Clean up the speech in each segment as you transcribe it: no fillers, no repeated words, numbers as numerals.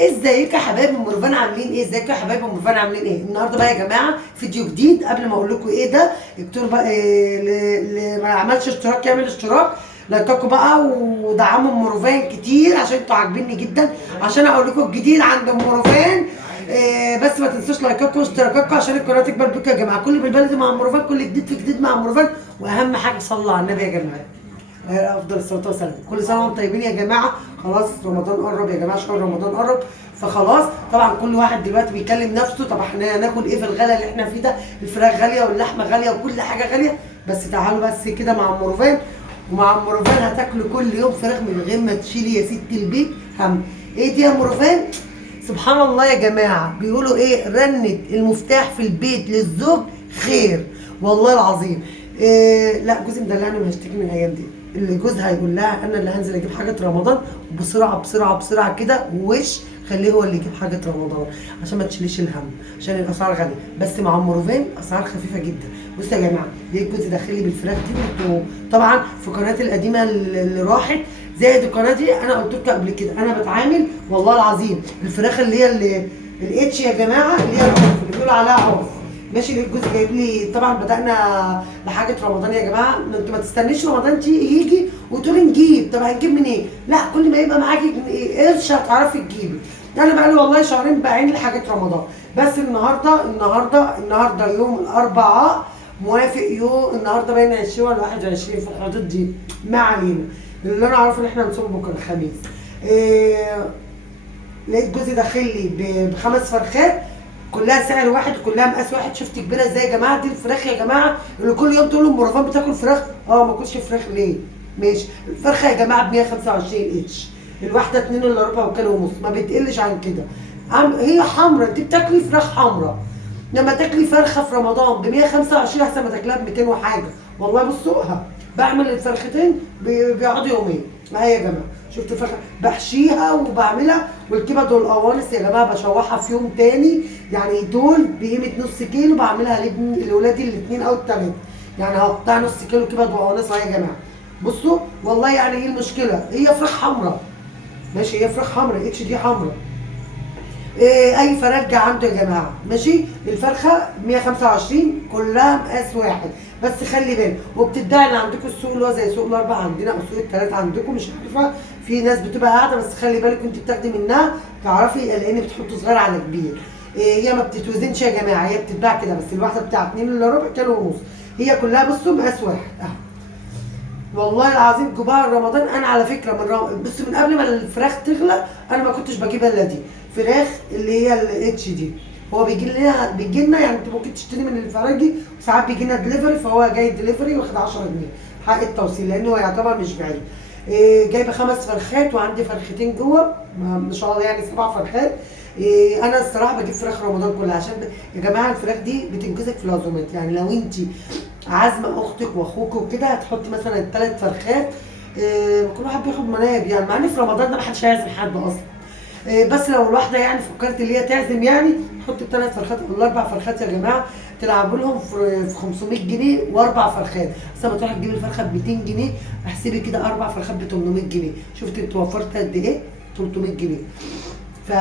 ازيكم يا حبايب المورفان عاملين ايه؟ ازيكم يا حبايب المورفان عاملين ايه؟ النهارده بقى يا جماعه فيديو جديد. قبل ما اقول لكم ايه ده، اكتبوا بقى إيه اللي ما عملش اشتراك يعمل اشتراك، لايكاكم بقى ودعموا المورفان كتير عشان انتوا عاجبيني جدا، عشان اقول لكم الجديد عند المورفان. إيه بس ما تنسوش لايكاكم واشتراكاتكم عشان القناه تكبر بكم يا جماعه. كل بالبلدي مع المورفان، كل جديد في جديد مع المورفان، واهم حاجه صلوا على النبي يا جماعه. افضل الصلاه والسلام. كل سنه وانتم طيبين يا جماعه. خلاص رمضان قرب يا جماعه، شهر رمضان قرب، فخلاص طبعا كل واحد دلوقتي بيكلم نفسه طب احنا هناكل ايه في الغلا اللي احنا فيه ده؟ الفراخ غاليه واللحمه غاليه وكل حاجه غاليه. بس تعالوا بس كده مع المورفان، ومع المورفان هتاكلوا كل يوم فراخ من غير ما تشيلي يا ست البيت هم. ايه دي يا مورفان؟ سبحان الله يا جماعه، بيقولوا ايه؟ رنت المفتاح في البيت للزوج خير، والله العظيم. إيه لا جوزي مدلعني وهشتكي من الايام دي. اللي جوزها هيقول لها انا اللي هنزل اجيب حاجه رمضان بسرعه بسرعه بسرعه كده، وش خليه هو اللي يجيب حاجه رمضان عشان ما تشيليش الهم، عشان الاسعار غاليه. بس مع المورفان اسعار خفيفه جدا. بصوا يا جماعه، لقيت جوزي داخل لي بالفراخ دي، وانتوا طبعا في قناتي القديمه اللي راحت زائد القناه دي انا قلت لكم قبل كده انا بتعامل والله العظيم الفراخ اللي هي الاتش يا جماعه، اللي هي العرف اللي بيقولوا عليها عرف. ماشي. الجوز جايب لي طبعا، بدانا لحاجه رمضان يا جماعه. انتوا ما تستنيش رمضان يجي وتقولي نجيب. طب هنجيب منين؟ إيه؟ لا، كل ما يبقى معاكي قرش هتعرفي تجيبي. انا بقى لي والله شهرين بعين لحاجات رمضان. بس النهارده يوم الاربعاء، موافق يوم النهارده باين 20 ولا 21 في الحدود دي، ما علينا. اللي انا اعرفه ان احنا هنصوم بكره الخميس. إيه، لقيت جوزي داخل لي بخمس فرخات كلها سعر واحد وكلها مقاس واحد. شفت كبيره ازاي يا جماعه؟ دي الفراخ يا جماعه اللي كل يوم تقول لهم مروان بتاكل فراخ. ما اكلش فراخ ليه؟ ماشي. الفرخه يا جماعه ب 125 اتش، الواحده 2 الا ربع وكيلو ونص، ما بتقلش عن كده. هي حمرا، انت بتاكلي فراخ حمرا. لما تاكلي فرخه في رمضان ب 125 احسن ما تاكلها ب 200 وحاجه. والله بصوقها بعمل الفرختين بيقعدوا يومين. اهي يا جماعه شفت الفرخه بحشيها وبعملها، والكبد والقوانص يا جماعه بشوحها في يوم تاني. يعني دول بقيمه نص كيلو بعملها لاولادي الاثنين او الثلاثه. يعني هقطع نص كيلو كبد وقوانص اهي يا جماعه. بصوا والله يعني ايه المشكله؟ هي فراخ حمراء ماشي، هي فراخ حمراء اتش دي حمراء. إيه اي فرخه عنده يا جماعه ماشي. الفرخه 125 كلها مقاس واحد. بس خلي بالك، وبتدعي ان عندكم السوق اللي هو زي سوق الاربعه عندنا او سوق الثلاثه عندكم، مش عارفه. في ناس بتبقى قاعده، بس خلي بالك وانت بتاخدي منها تعرفي لان بتحطوا صغير على كبير. إيه هي ما بتتوزنش يا جماعه، هي بتتباع كده بس. الواحده بتاع 2 الا ربع كيلو ونص، هي كلها بصوا مقاس واحد والله العظيم. جبار رمضان انا على فكره بص من قبل ما الفراخ تغلى انا ما كنتش بجيبها الا دي فراخ اللي هي الاتش دي. هو بيجي لنا يعني انت ممكن تشتري من الفراجي، وساعات بيجي لنا دليفري، فهو جاي دليفري واخد 10 جنيه حق التوصيل لانه هو يعتبر مش بعيد. جايبه 5 فرخات وعندي فرختين جوه ما شاء الله، يعني 7 فرخات. انا الصراحه بجيب فراخ رمضان كلها عشان يا جماعه الفراخ دي بتنجزك في العزومات. يعني لو انت عازمه اختك واخوك وكده هتحطي مثلا 3 فرخات. كل واحد بياخد مناب، يعني مع ان في رمضان ده محدش هيعزم حد اصلا. بس لو الواحده يعني فكرت اللي هي تعزم يعني حط 3 فرخات ولا 4 فرخات يا جماعه، تلعبوا لهم في 500 جنيه واربع فرخات. بس لما تروحي تجيبي الفرخه ب 200 جنيه احسبي كده 4 فرخات ب 800 جنيه. شفت انت وفرت قد ايه؟ 300 جنيه. ف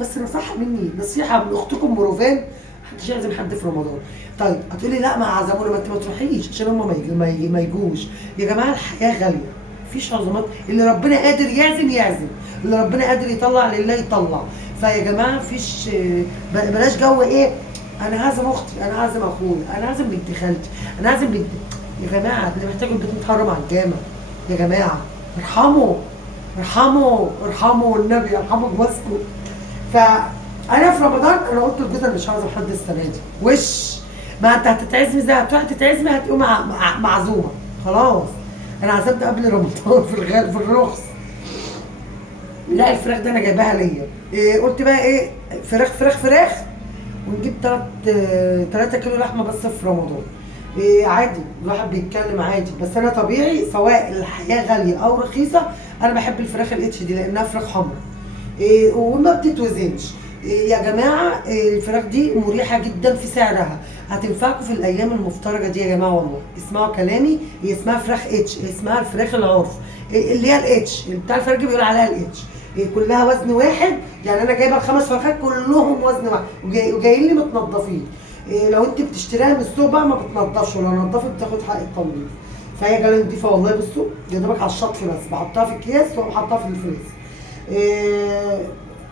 بس نصيحه مني، نصيحه من اختكم مروفان، محدش يعزم حد في رمضان. طيب هتقولي لا ما عزمونا، ما انت ما تروحيش عشان هم ما يجوش. يا جماعه الحياه غاليه، مفيش عزومات. اللي ربنا قادر يعزم، اللي ربنا قادر يطلع لله يطلع. فيا جماعه مفيش بلاش جو ايه انا هعزم اختي، انا هعزم اخويا، انا هعزم بنت خالتي، انا هعزم بنت. يا جماعه اللي محتاج البيت متحرم على الجامع. يا جماعه ارحموا ارحموا والنبي ارحموا جوازكم. فانا في رمضان انا قلت لجوزي مش هعزم حد السنه دي. وش ما انت هتتعزمي زي هتروحي تتعزمي هتقومي معزومه خلاص. انا عزمت قبل رمضان في الرخص. لا الفراخ ده انا جايباها ليا. قلت بقى ايه؟ فراخ ونجيب 3 كيلو لحمه بس في رمضان. عادي الواحد بيتكلم عادي، بس انا طبيعي سواء الحياه غاليه او رخيصه انا بحب الفراخ الاتش دي لانها فراخ حمرا وما بتتوزنش. يا جماعه الفراخ دي مريحه جدا في سعرها، هتنفعكم في الايام المفترجه دي يا جماعه. والله اسمعوا كلامي، هي اسمها فراخ اتش، اسمها الفراخ العرف اللي هي الاتش بتاع الفرج بيقول عليها الاتش. كلها وزن واحد، يعني انا جايبه الخمس فرخات كلهم وزن واحد وجايين لي متنضفين. لو انت بتشتريها من السوق بقى ما بتنضفش، ولو نضفت بتاخد حق التنظيف. فهي جايه نضيفه والله. بصوا يا دوبك على الشطف بس، بحطها في اكياس واقوم حاطها في الفريز.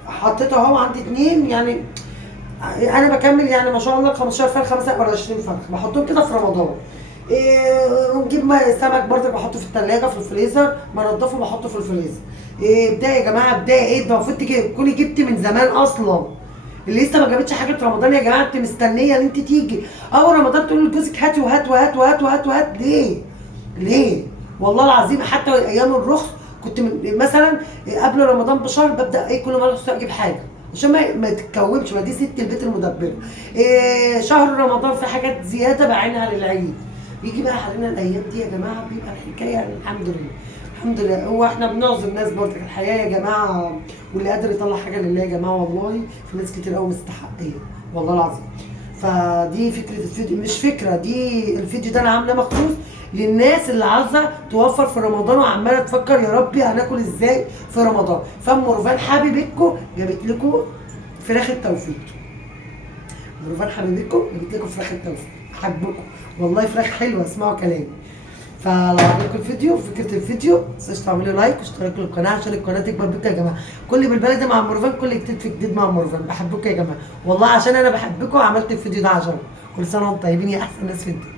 حطيتها اهو عندي 2 يعني. انا بكمل يعني ما شاء الله 15 فرخه مثلا ولا 20 فرخه بحطهم كده في رمضان. ونجيب سمك برضه بحطه في الثلاجه في الفريزر، بنضفه بحطه في الفريزر. بدايه يا جماعه، بدايه ايه ده؟ المفروض تكوني جبتي من زمان اصلا. اللي لسه ما جابتش حاجه رمضان يا جماعه انت مستنيه ان انت تيجي اول رمضان تقول لجوزك هات وهات وهات وهات وهات وهات. ليه؟ ليه؟ والله العظيم حتى ايام الرخص كنت مثلا قبل رمضان بشهر ببدا كل ما اروح اجيب حاجه عشان ما تتكومش، ما دي ست البيت المدبره. شهر رمضان في حاجات زياده بعينها للعيد. بيجي بقى علينا الايام دي يا جماعه بيبقى الحكايه يعني الحمد لله. الحمد لله. هو احنا بنعذر الناس برضه في الحياه يا جماعه، واللي قادر يطلع حاجه لله يا جماعه والله في ناس كتير قوي مستحقيه والله العظيم. فدي فكره الفيديو، مش فكره، دي الفيديو ده انا عامله مخصوص للناس اللي عاوزه توفر في رمضان وعماله تفكر يا ربي هناكل ازاي في رمضان. فام رفان حبيبتكم جابت لكم فراخ التوفيق. رفان حبيبتكم جابت لكم فراخ التوفيق، حبكم والله فراخ حلوه، اسمعوا كلامي. فلو عجبكم الفيديو فكره الفيديو ما تنسوش تعملوا لايك واشتراك للقناه عشان القناه تكبر بكم يا جماعه. كل بالبلدي مع ام رفان، كل جديد في جديد مع ام رفان. بحبكم يا جماعه والله، عشان انا بحبكم عملت الفيديو ده عشان كل سنه وانتم طيبين يا احسن ناس في الدنيا.